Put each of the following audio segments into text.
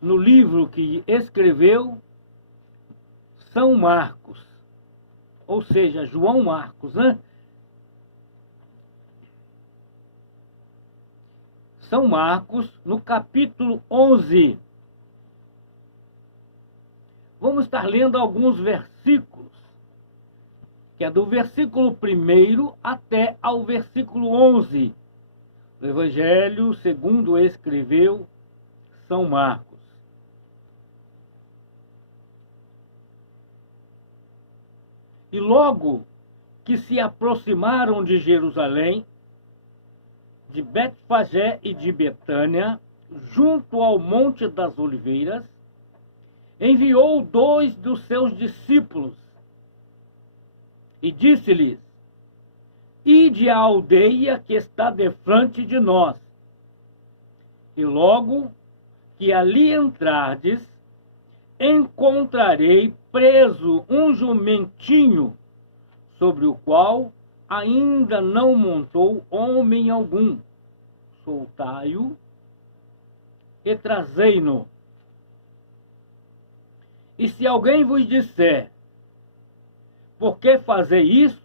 no livro que escreveu São Marcos, ou seja, João Marcos, né? São Marcos, no capítulo 11. Vamos estar lendo alguns versículos, que é do versículo 1 até ao versículo 11, do Evangelho segundo escreveu São Marcos. E logo que se aproximaram de Jerusalém, de Betfagé e de Betânia, junto ao Monte das Oliveiras, enviou 2 dos seus discípulos e disse-lhes: Ide à aldeia que está defrante de nós, e logo que ali entrardes, encontrarei preso um jumentinho, sobre o qual ainda não montou homem algum. Soltai-o e trazei-no. E se alguém vos disser: por que fazei isso?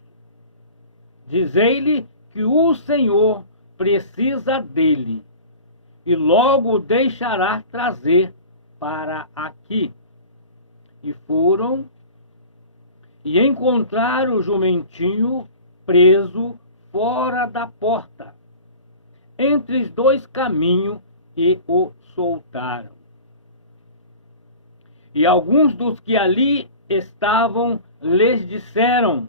Dizei-lhe que o Senhor precisa dele, e logo o deixará trazer para aqui. E foram e encontraram o jumentinho preso fora da porta, entre os 2 caminhos, e o soltaram. E alguns dos que ali estavam lhes disseram: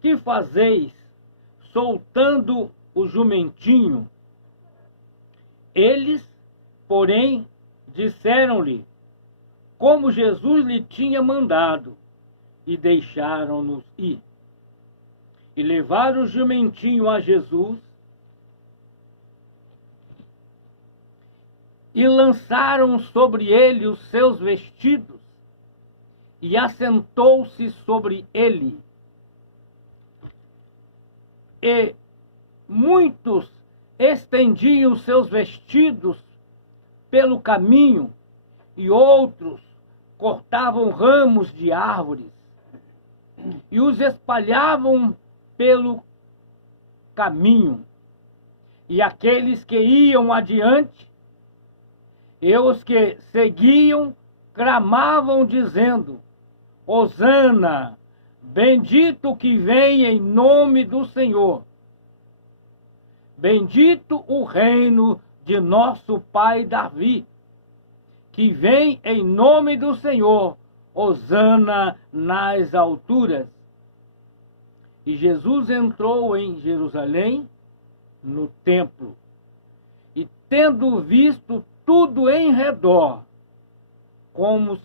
que fazeis soltando o jumentinho? Eles, porém, disseram-lhe como Jesus lhe tinha mandado, e deixaram-nos ir. E levaram o jumentinho a Jesus, e lançaram sobre ele os seus vestidos, e assentou-se sobre ele. E muitos estendiam os seus vestidos pelo caminho, e outros cortavam ramos de árvores, e os espalhavam pelo caminho. E aqueles que iam adiante, e os que seguiam, clamavam, dizendo: Hosana, bendito que vem em nome do Senhor. Bendito o reino de nosso pai Davi, que vem em nome do Senhor. Hosana nas alturas. E Jesus entrou em Jerusalém, no templo, e tendo visto tudo em redor, como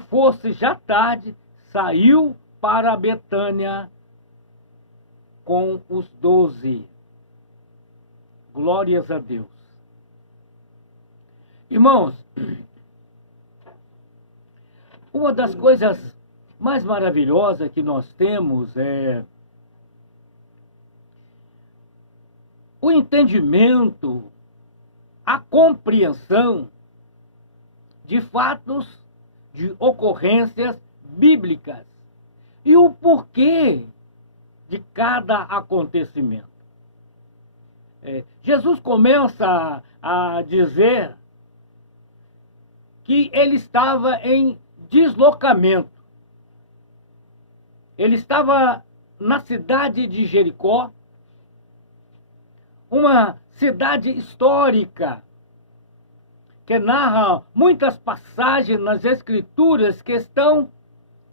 fosse já tarde, saiu para Betânia com os 12. Glórias a Deus. Irmãos, uma das coisas mais maravilhosas que nós temos é o entendimento, a compreensão de fatos, de ocorrências bíblicas e o porquê de cada acontecimento. Jesus começa a dizer que ele estava em deslocamento. Ele estava na cidade de Jericó, uma cidade histórica que narra muitas passagens nas Escrituras que estão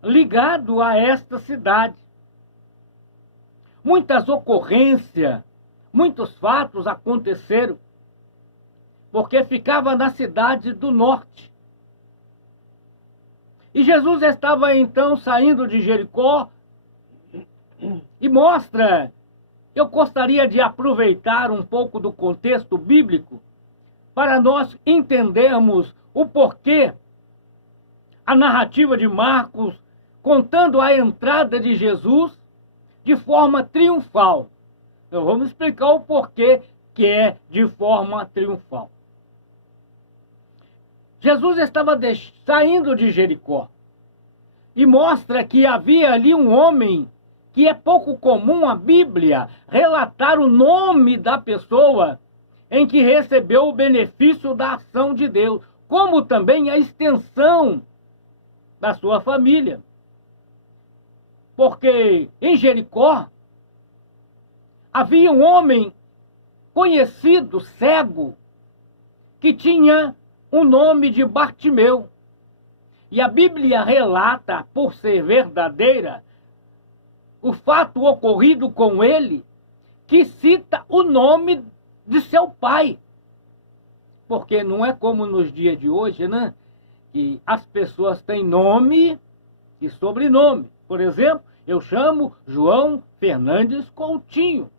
ligadas a esta cidade. Muitas ocorrências, muitos fatos aconteceram, porque ficava na cidade do norte. E Jesus estava então saindo de Jericó e mostra, eu gostaria de aproveitar um pouco do contexto bíblico para nós entendermos o porquê a narrativa de Marcos contando a entrada de Jesus de forma triunfal. Então vamos explicar o porquê que é de forma triunfal. Jesus estava saindo de Jericó. E mostra que havia ali um homem que é pouco comum a Bíblia relatar o nome da pessoa em que recebeu o benefício da ação de Deus, como também a extensão da sua família. Porque em Jericó havia um homem conhecido, cego, que tinha o nome de Bartimeu. E a Bíblia relata, por ser verdadeira, o fato ocorrido com ele, que cita o nome de seu pai. Porque não é como nos dias de hoje, né? Que as pessoas têm nome e sobrenome. Por exemplo, eu chamo João Fernandes Coutinho.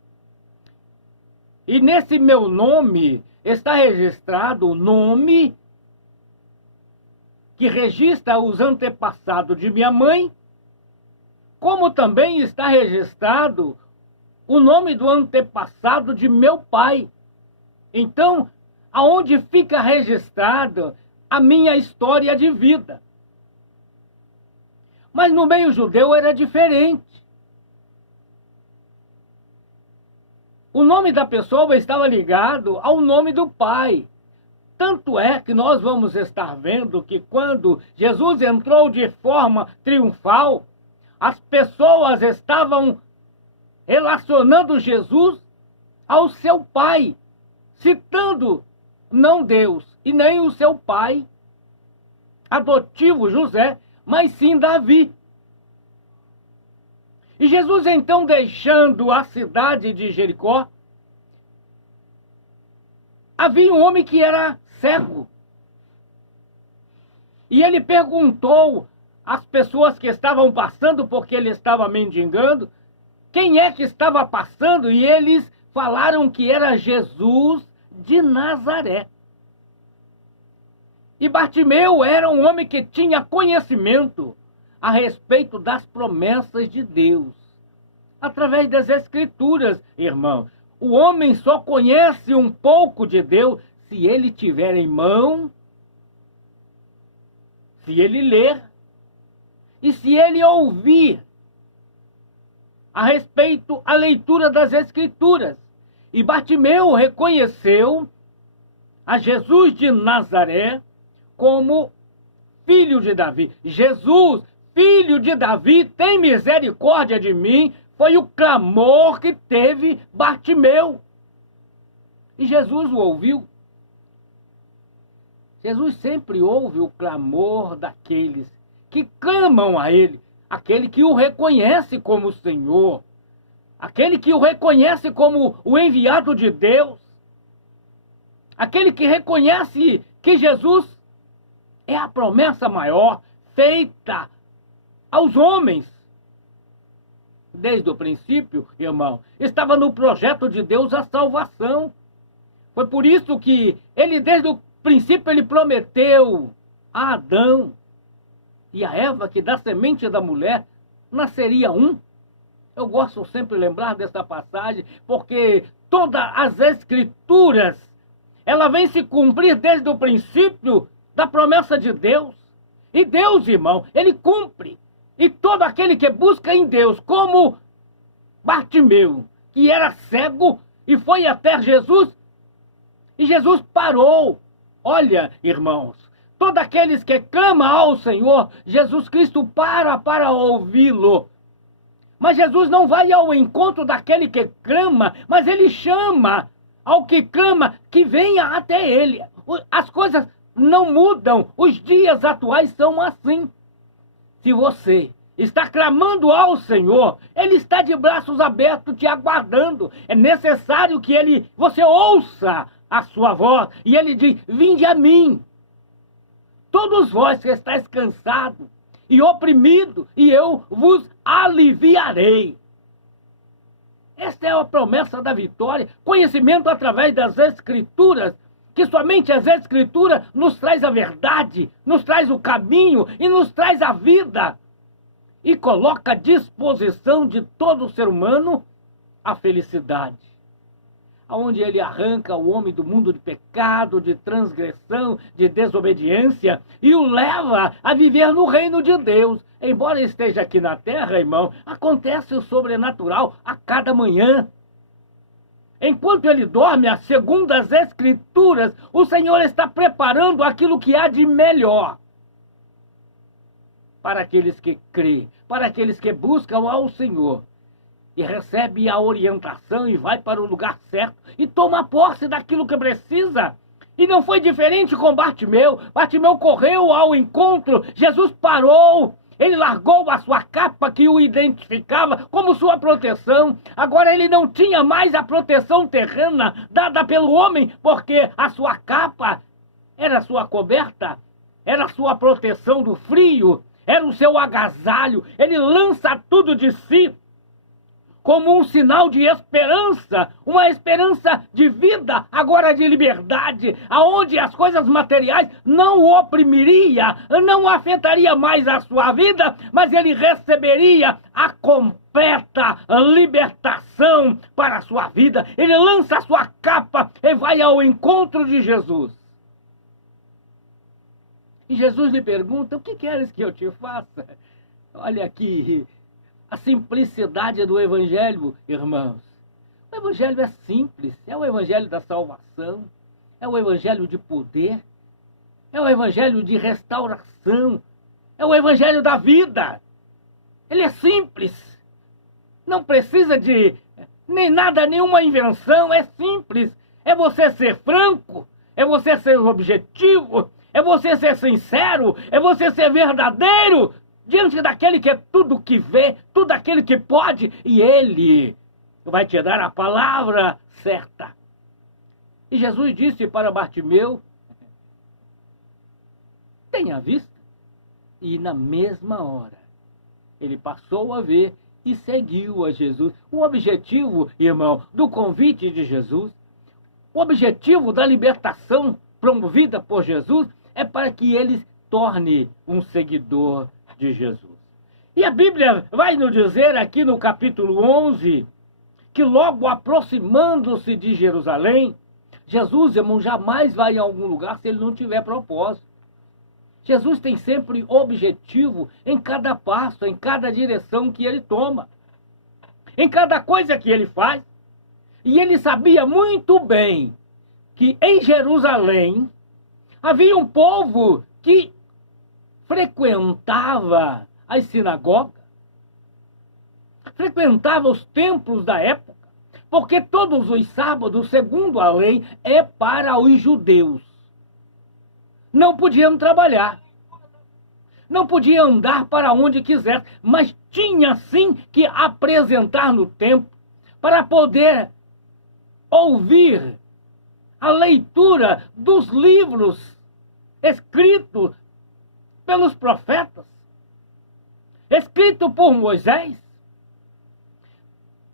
E nesse meu nome está registrado o nome que registra os antepassados de minha mãe, como também está registrado o nome do antepassado de meu pai. Então, aonde fica registrado a minha história de vida. Mas no meio judeu era diferente. O nome da pessoa estava ligado ao nome do pai. Tanto é que nós vamos estar vendo que quando Jesus entrou de forma triunfal, as pessoas estavam relacionando Jesus ao seu pai, citando não Deus e nem o seu pai adotivo José, mas sim Davi. E Jesus então, deixando a cidade de Jericó, havia um homem que era cego. E ele perguntou às pessoas que estavam passando, porque ele estava mendigando, quem é que estava passando, e eles falaram que era Jesus de Nazaré. E Bartimeu era um homem que tinha conhecimento a respeito das promessas de Deus. Através das Escrituras, irmão. O homem só conhece um pouco de Deus se ele tiver em mão, se ele ler e se ele ouvir a respeito a leitura das Escrituras. E Bartimeu reconheceu a Jesus de Nazaré como filho de Davi. Jesus, filho de Davi, tem misericórdia de mim, foi o clamor que teve Bartimeu. E Jesus o ouviu. Jesus sempre ouve o clamor daqueles que clamam a Ele, aquele que o reconhece como Senhor, aquele que o reconhece como o enviado de Deus, aquele que reconhece que Jesus é a promessa maior feita aos homens. Desde o princípio, irmão, estava no projeto de Deus a salvação. Foi por isso que ele, desde o princípio, ele prometeu a Adão e a Eva que da semente da mulher nasceria um. Eu gosto sempre de lembrar dessa passagem, porque todas as Escrituras, ela vem se cumprir desde o princípio da promessa de Deus. E Deus, irmão, ele cumpre. E todo aquele que busca em Deus, como Bartimeu, que era cego e foi até Jesus, e Jesus parou. Olha, irmãos, todos aqueles que clamam ao Senhor, Jesus Cristo para ouvi-lo. Mas Jesus não vai ao encontro daquele que clama, mas ele chama ao que clama que venha até ele. As coisas não mudam, os dias atuais são assim. Se você está clamando ao Senhor, Ele está de braços abertos te aguardando. É necessário que você ouça a sua voz. E Ele diz, vinde a mim. Todos vós que estáis cansados e oprimidos, e eu vos aliviarei. Esta é a promessa da vitória. Conhecimento através das Escrituras, que somente as Escrituras nos traz a verdade, nos traz o caminho e nos traz a vida. E coloca à disposição de todo ser humano a felicidade. onde ele arranca o homem do mundo de pecado, de transgressão, de desobediência, e o leva a viver no reino de Deus. Embora esteja aqui na terra, irmão, acontece o sobrenatural a cada manhã. Enquanto ele dorme, segundo as Escrituras, o Senhor está preparando aquilo que há de melhor para aqueles que crêem, para aqueles que buscam ao Senhor. E recebe a orientação e vai para o lugar certo e toma posse daquilo que precisa. E não foi diferente com Bartimeu. Bartimeu correu ao encontro, Jesus parou. Ele largou a sua capa que o identificava como sua proteção. Agora ele não tinha mais a proteção terrena dada pelo homem, porque a sua capa era sua coberta, era sua proteção do frio, era o seu agasalho. Ele lança tudo de si como um sinal de esperança, uma esperança de vida, agora de liberdade, aonde as coisas materiais não o oprimiria, não afetaria mais a sua vida, mas ele receberia a completa libertação para a sua vida. Ele lança a sua capa e vai ao encontro de Jesus. E Jesus lhe pergunta: o que queres que eu te faça? Olha aqui a simplicidade do Evangelho, irmãos. O Evangelho é simples, é o Evangelho da salvação, é o Evangelho de poder, é o Evangelho de restauração, é o Evangelho da vida. Ele é simples, não precisa de nem nada, nenhuma invenção, é simples. É você ser franco, é você ser objetivo, é você ser sincero, é você ser verdadeiro diante daquele que é tudo que vê, tudo aquele que pode, e ele vai te dar a palavra certa. E Jesus disse para Bartimeu: tenha vista. E na mesma hora ele passou a ver e seguiu a Jesus. O objetivo, irmão, do convite de Jesus, o objetivo da libertação promovida por Jesus é para que ele torne um seguidor de Jesus. E a Bíblia vai nos dizer aqui no capítulo 11 que logo aproximando-se de Jerusalém, Jesus, irmão, jamais vai em algum lugar se ele não tiver propósito. Jesus tem sempre objetivo em cada passo, em cada direção que ele toma, em cada coisa que ele faz. E ele sabia muito bem que em Jerusalém havia um povo que frequentava as sinagogas, frequentava os templos da época, porque todos os sábados, segundo a lei, é para os judeus. Não podiam trabalhar, não podiam andar para onde quisesse, mas tinha sim que apresentar no templo para poder ouvir a leitura dos livros escritos pelos profetas, escrito por Moisés,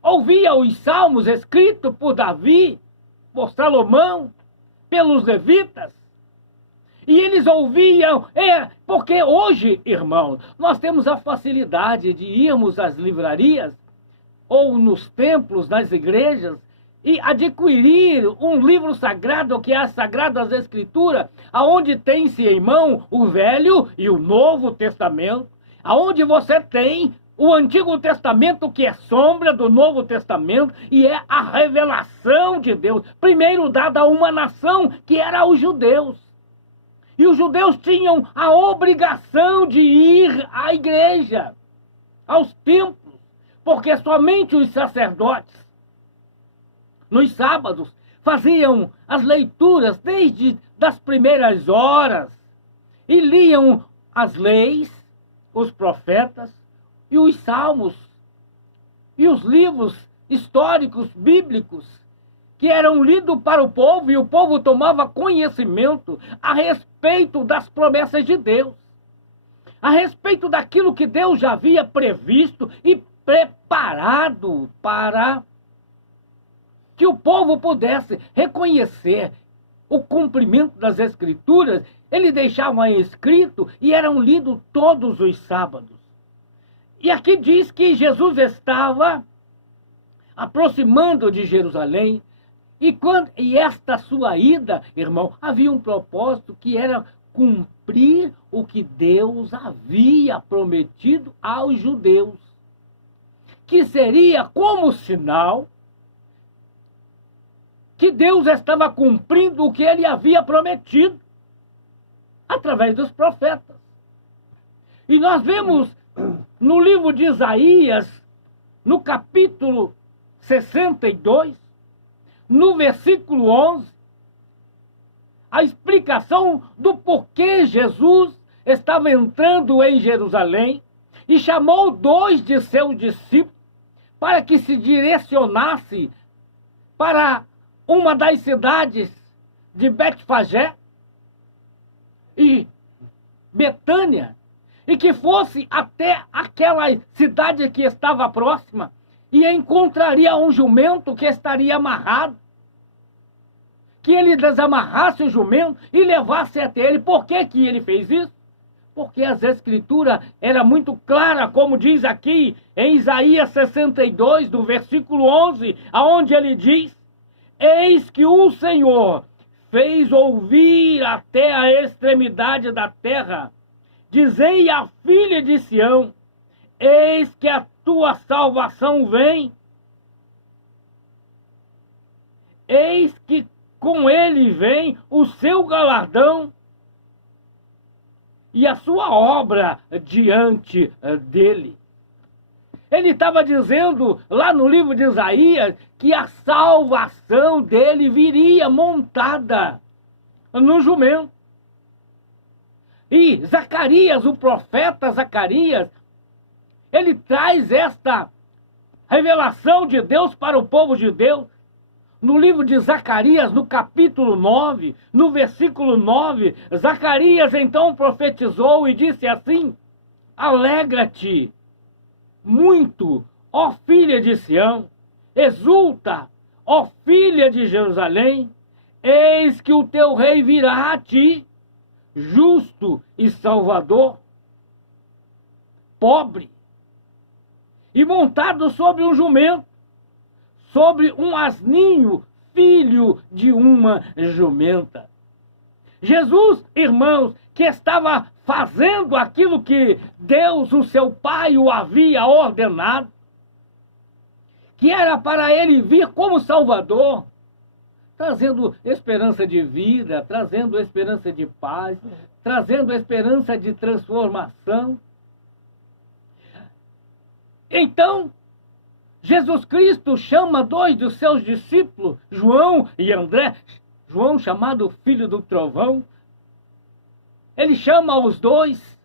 ouvia os salmos escritos por Davi, por Salomão, pelos levitas, e eles ouviam, porque hoje, irmãos, nós temos a facilidade de irmos às livrarias, ou nos templos, nas igrejas, e adquirir um livro sagrado, que é a Sagradas Escrituras, aonde tem-se em mão o Velho e o Novo Testamento, aonde você tem o Antigo Testamento, que é sombra do Novo Testamento, e é a revelação de Deus, primeiro dada a uma nação, que era os judeus. E os judeus tinham a obrigação de ir à igreja, aos templos, porque somente os sacerdotes, nos sábados, faziam as leituras desde das primeiras horas e liam as leis, os profetas e os salmos e os livros históricos bíblicos que eram lidos para o povo, e o povo tomava conhecimento a respeito das promessas de Deus, a respeito daquilo que Deus já havia previsto e preparado para que o povo pudesse reconhecer o cumprimento das Escrituras. Ele deixava escrito e eram lidos todos os sábados. E aqui diz que Jesus estava aproximando de Jerusalém, E esta sua ida, irmão, havia um propósito que era cumprir o que Deus havia prometido aos judeus, que seria como sinal que Deus estava cumprindo o que ele havia prometido através dos profetas. E nós vemos no livro de Isaías, no capítulo 62, no versículo 11, a explicação do porquê Jesus estava entrando em Jerusalém e chamou 2 de seus discípulos para que se direcionasse para uma das cidades de Betfagé e Betânia, e que fosse até aquela cidade que estava próxima e encontraria um jumento que estaria amarrado, que ele desamarrasse o jumento e levasse até ele. Por que que ele fez isso? Porque as Escrituras eram muito claras, como diz aqui em Isaías 62, do versículo 11, aonde ele diz: eis que o Senhor fez ouvir até a extremidade da terra, dizei à filha de Sião, eis que a tua salvação vem, eis que com ele vem o seu galardão e a sua obra diante dele. Ele estava dizendo lá no livro de Isaías que a salvação dele viria montada no jumento. E Zacarias, o profeta Zacarias, ele traz esta revelação de Deus para o povo de Deus. No livro de Zacarias, no capítulo 9, no versículo 9, Zacarias então profetizou e disse assim: alegra-te muito, ó filha de Sião, exulta, ó filha de Jerusalém, eis que o teu rei virá a ti, justo e salvador, pobre, e montado sobre um jumento, sobre um asninho, filho de uma jumenta. Jesus, irmãos, que estava fazendo aquilo que Deus, o seu Pai, o havia ordenado, que era para ele vir como Salvador, trazendo esperança de vida, trazendo esperança de paz, trazendo esperança de transformação. Então, Jesus Cristo chama 2 dos seus discípulos, João e André, João chamado filho do trovão. Ele chama os 2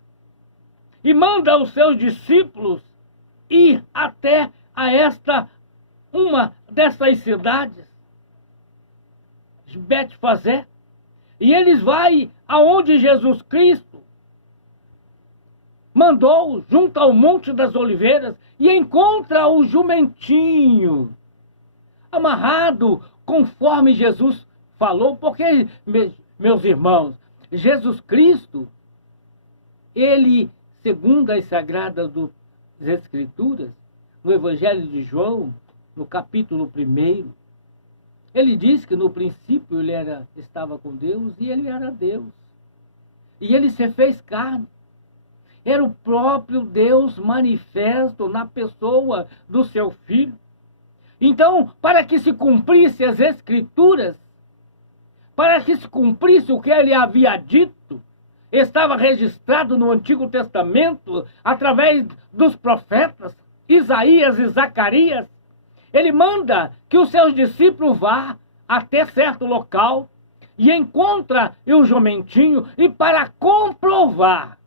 e manda os seus discípulos ir até a uma dessas cidades, Betfagé, e eles vão aonde Jesus Cristo mandou, junto ao Monte das Oliveiras, e encontra o jumentinho amarrado, conforme Jesus falou. Porque, meus irmãos, Jesus Cristo, ele, segundo as Sagradas Escrituras, no Evangelho de João, no capítulo 1, ele diz que no princípio ele estava com Deus e ele era Deus. E ele se fez carne. Era o próprio Deus manifesto na pessoa do seu Filho. Então, para que se cumprisse as Escrituras, para que se cumprisse o que ele havia dito, estava registrado no Antigo Testamento, através dos profetas, Isaías e Zacarias, ele manda que os seus discípulos vá até certo local e encontra o jumentinho, e para comprovar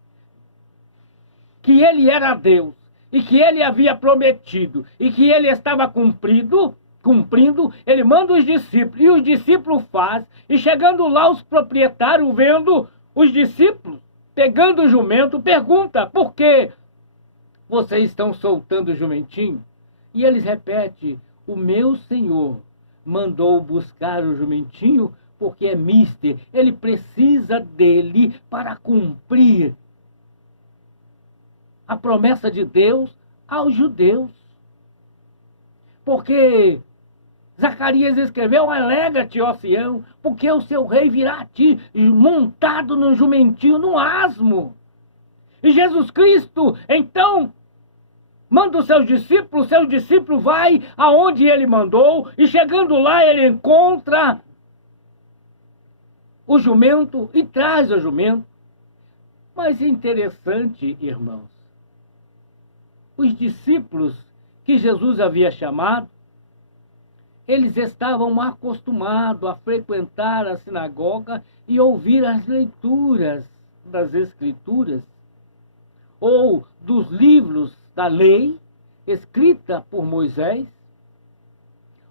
que ele era Deus, e que ele havia prometido, e que ele estava cumprindo, ele manda os discípulos, e os discípulos fazem, e chegando lá os proprietários, vendo os discípulos, pegando o jumento, pergunta: por que vocês estão soltando o jumentinho? E eles repetem: o meu Senhor mandou buscar o jumentinho porque é mister, ele precisa dele para cumprir a promessa de Deus aos judeus. Porque Zacarias escreveu: alegra-te, ó Sião, porque o seu rei virá a ti, montado num jumentinho, num asmo. E Jesus Cristo, então, manda os seus discípulos vai aonde ele mandou, e chegando lá ele encontra o jumento e traz o jumento. Mas interessante, irmãos, os discípulos que Jesus havia chamado, eles estavam acostumados a frequentar a sinagoga e ouvir as leituras das Escrituras, ou dos livros da lei, escrita por Moisés,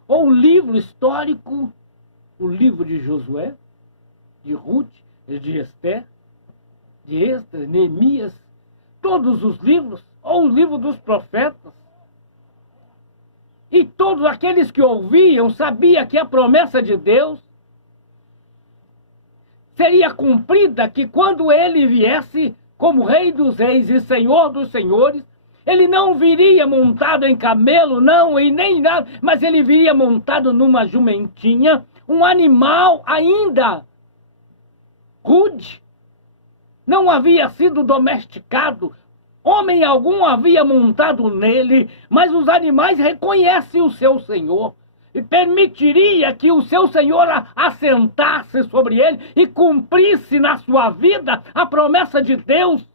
ou o livro histórico, o livro de Josué, de Ruth, de Esther, de Esdras, Neemias, todos os livros, ou o livro dos profetas. E todos aqueles que ouviam sabiam que a promessa de Deus seria cumprida, que quando ele viesse como Rei dos Reis e Senhor dos Senhores, ele não viria montado em camelo, não, e nem nada, mas ele viria montado numa jumentinha, um animal ainda rude, não havia sido domesticado, homem algum havia montado nele, mas os animais reconhecem o seu senhor e permitiria que o seu senhor assentasse sobre ele e cumprisse na sua vida a promessa de Deus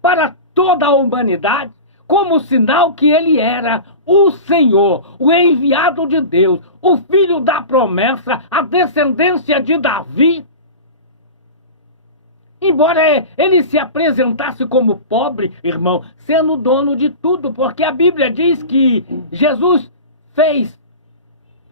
para toda a humanidade, como sinal que ele era o Senhor, o enviado de Deus, o filho da promessa, a descendência de Davi. Embora ele se apresentasse como pobre, irmão, sendo dono de tudo, porque a Bíblia diz que Jesus fez,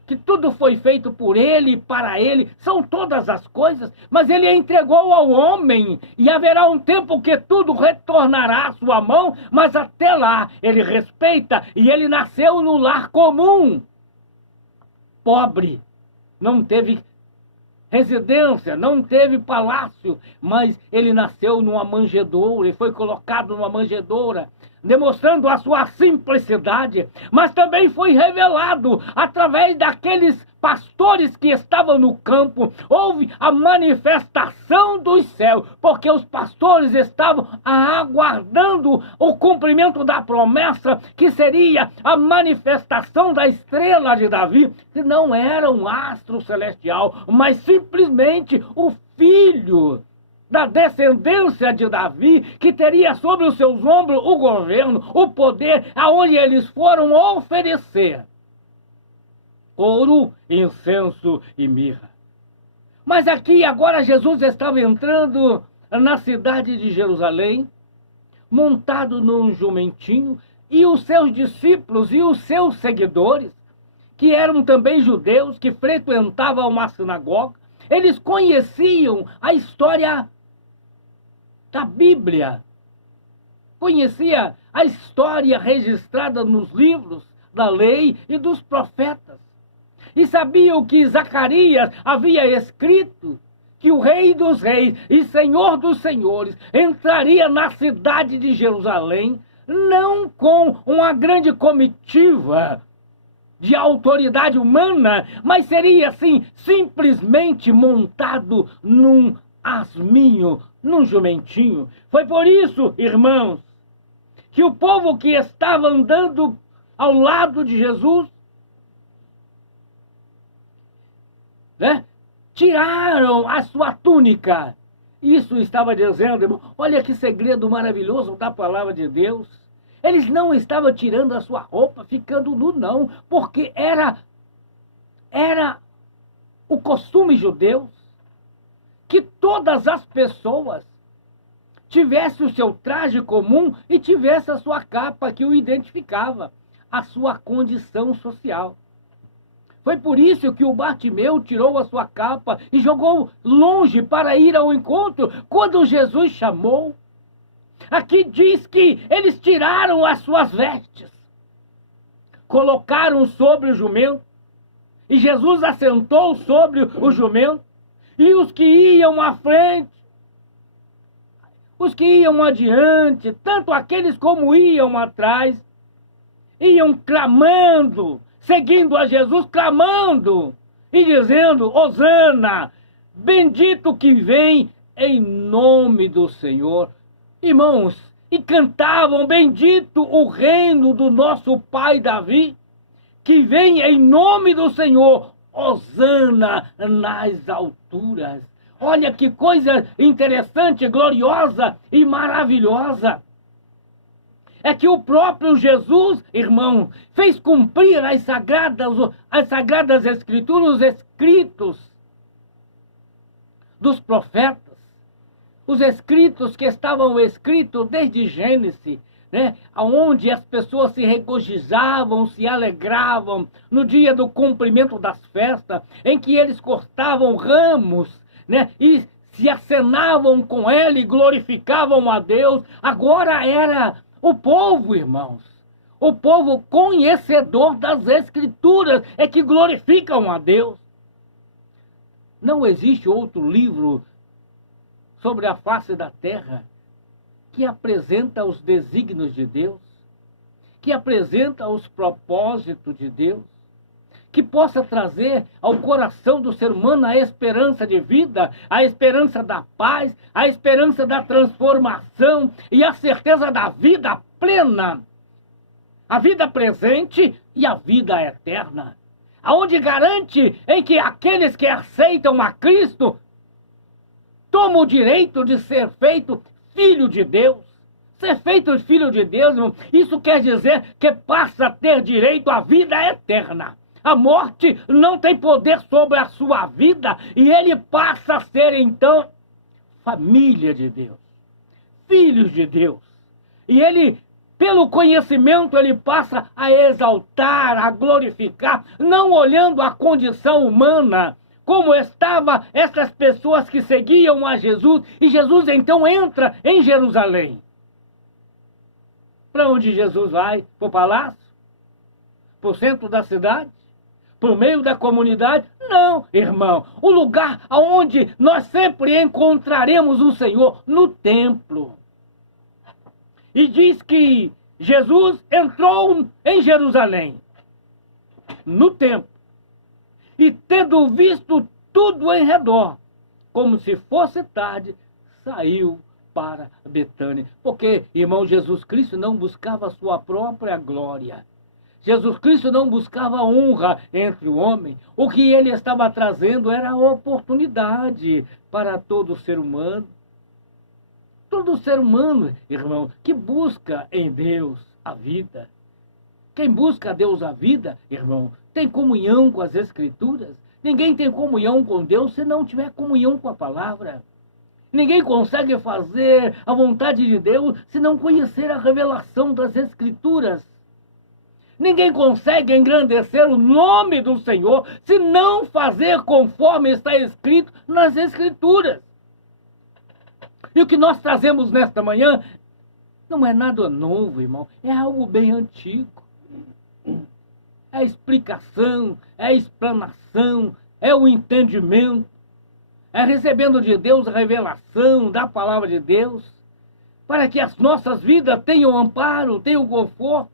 que tudo foi feito por ele e para ele, são todas as coisas, mas ele entregou ao homem, e haverá um tempo que tudo retornará à sua mão, mas até lá ele respeita, e ele nasceu no lar comum, pobre, não teve residência, não teve palácio, mas ele nasceu numa manjedoura e foi colocado numa manjedoura, demonstrando a sua simplicidade, mas também foi revelado através daqueles pastores que estavam no campo. Houve a manifestação dos céus, porque os pastores estavam aguardando o cumprimento da promessa, que seria a manifestação da estrela de Davi, que não era um astro celestial, mas simplesmente o filho da descendência de Davi, que teria sobre os seus ombros o governo, o poder, aonde eles foram oferecer ouro, incenso e mirra. Mas aqui agora Jesus estava entrando na cidade de Jerusalém, montado num jumentinho, e os seus discípulos e os seus seguidores, que eram também judeus, que frequentavam uma sinagoga, eles conheciam a história da Bíblia, conhecia a história registrada nos livros da lei e dos profetas, e sabiam que Zacarias havia escrito que o Rei dos Reis e Senhor dos Senhores entraria na cidade de Jerusalém, não com uma grande comitiva de autoridade humana, mas seria assim, simplesmente montado num asminho, num jumentinho. Foi por isso, irmãos, que o povo que estava andando ao lado de Jesus, tiraram a sua túnica. Isso estava dizendo, irmão, olha que segredo maravilhoso da palavra de Deus. Eles não estavam tirando a sua roupa, ficando nu, não, porque era o costume judeu que todas as pessoas tivessem o seu traje comum e tivesse a sua capa que o identificava, a sua condição social. Foi por isso que o Bartimeu tirou a sua capa e jogou longe para ir ao encontro quando Jesus chamou. Aqui diz que eles tiraram as suas vestes, colocaram sobre o jumento, e Jesus assentou sobre o jumento, e os que iam à frente, os que iam adiante, tanto aqueles como iam atrás, iam clamando seguindo a Jesus, clamando e dizendo: Hosana, bendito que vem em nome do Senhor. Irmãos, e cantavam: bendito o reino do nosso pai Davi, que vem em nome do Senhor, Hosana nas alturas. Olha que coisa interessante, gloriosa e maravilhosa. É que o próprio Jesus, irmão, fez cumprir as sagradas escrituras, os escritos dos profetas, os escritos que estavam escritos desde Gênesis, né? Onde as pessoas se regozijavam, se alegravam no dia do cumprimento das festas, em que eles cortavam ramos, né? E se acenavam com ele, glorificavam a Deus. Agora era o povo, irmãos, o povo conhecedor das Escrituras, é que glorificam a Deus. Não existe outro livro sobre a face da terra que apresenta os desígnios de Deus, que apresenta os propósitos de Deus, que possa trazer ao coração do ser humano a esperança de vida, a esperança da paz, a esperança da transformação e a certeza da vida plena, a vida presente e a vida eterna, aonde garante em que aqueles que aceitam a Cristo tomam o direito de ser feito filho de Deus. Ser feito filho de Deus, irmão, isso quer dizer que passa a ter direito à vida eterna. A morte não tem poder sobre a sua vida e ele passa a ser, então, família de Deus, filhos de Deus. E ele, pelo conhecimento, ele passa a exaltar, a glorificar, não olhando a condição humana, como estavam essas pessoas que seguiam a Jesus. E Jesus, então, entra em Jerusalém. Para onde Jesus vai? Para o palácio? Para o centro da cidade? Para o meio da comunidade? Não, irmão. O lugar onde nós sempre encontraremos o Senhor, no templo. E diz que Jesus entrou em Jerusalém, no templo, e tendo visto tudo em redor, como se fosse tarde, saiu para Betânia. Porque, irmão, Jesus Cristo não buscava a sua própria glória. Jesus Cristo não buscava honra entre o homem. O que ele estava trazendo era a oportunidade para todo ser humano. Todo ser humano, irmão, que busca em Deus a vida. Quem busca a Deus a vida, irmão, tem comunhão com as Escrituras. Ninguém tem comunhão com Deus se não tiver comunhão com a palavra. Ninguém consegue fazer a vontade de Deus se não conhecer a revelação das Escrituras. Ninguém consegue engrandecer o nome do Senhor se não fazer conforme está escrito nas Escrituras. E o que nós trazemos nesta manhã não é nada novo, irmão. É algo bem antigo. É a explicação, é a explanação, é o entendimento. É recebendo de Deus a revelação da palavra de Deus, para que as nossas vidas tenham amparo, tenham conforto.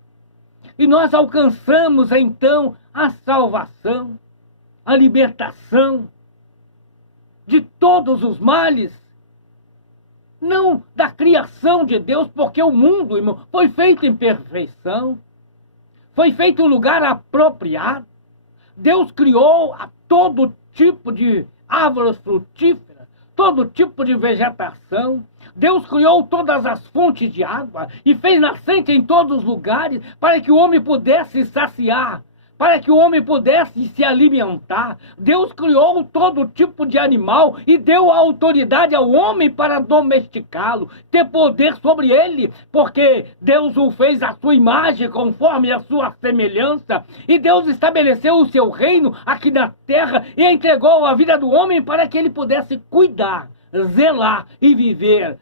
E nós alcançamos, então, a salvação, a libertação de todos os males. Não da criação de Deus, porque o mundo, irmão, foi feito em perfeição. Foi feito um lugar apropriado. Deus criou a todo tipo de árvores frutíferas, todo tipo de vegetação. Deus criou todas as fontes de água e fez nascente em todos os lugares para que o homem pudesse saciar, para que o homem pudesse se alimentar. Deus criou todo tipo de animal e deu a autoridade ao homem para domesticá-lo, ter poder sobre ele, porque Deus o fez à sua imagem, conforme a sua semelhança. E Deus estabeleceu o seu reino aqui na terra e entregou a vida do homem para que ele pudesse cuidar, zelar e viver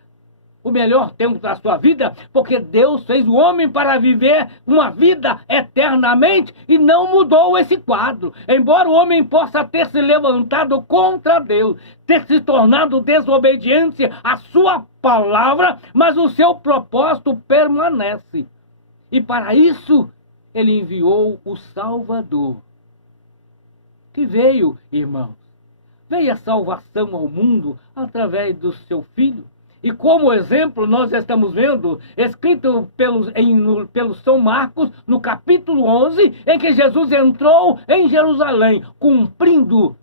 o melhor tempo da sua vida, porque Deus fez o homem para viver uma vida eternamente e não mudou esse quadro. Embora o homem possa ter se levantado contra Deus, ter se tornado desobediente à sua palavra, mas o seu propósito permanece. E para isso, ele enviou o Salvador. Que veio, irmãos, veio a salvação ao mundo através do seu Filho. E como exemplo, nós estamos vendo, escrito pelo São Marcos, no capítulo 11, em que Jesus entrou em Jerusalém, cumprindo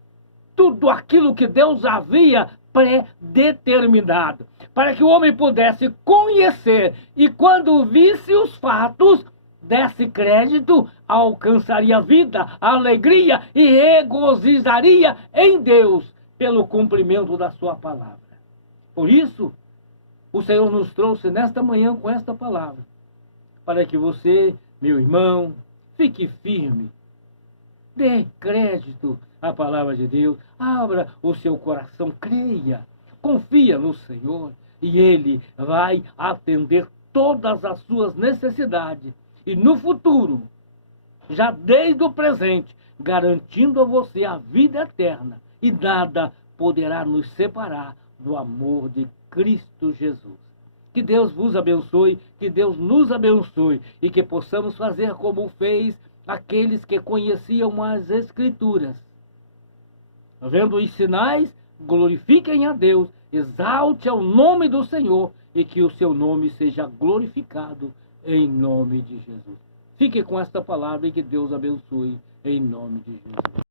tudo aquilo que Deus havia predeterminado, para que o homem pudesse conhecer e, quando visse os fatos, desse crédito, alcançaria vida, alegria e regozijaria em Deus pelo cumprimento da sua palavra. Por isso, o Senhor nos trouxe nesta manhã com esta palavra, para que você, meu irmão, fique firme, dê crédito à palavra de Deus, abra o seu coração, creia, confia no Senhor e Ele vai atender todas as suas necessidades. E no futuro, já desde o presente, garantindo a você a vida eterna, e nada poderá nos separar do amor de Cristo Jesus. Que Deus vos abençoe, que Deus nos abençoe e que possamos fazer como fez aqueles que conheciam as Escrituras. Vendo os sinais, glorifiquem a Deus, exalte ao nome do Senhor e que o seu nome seja glorificado em nome de Jesus. Fique com esta palavra e que Deus abençoe em nome de Jesus.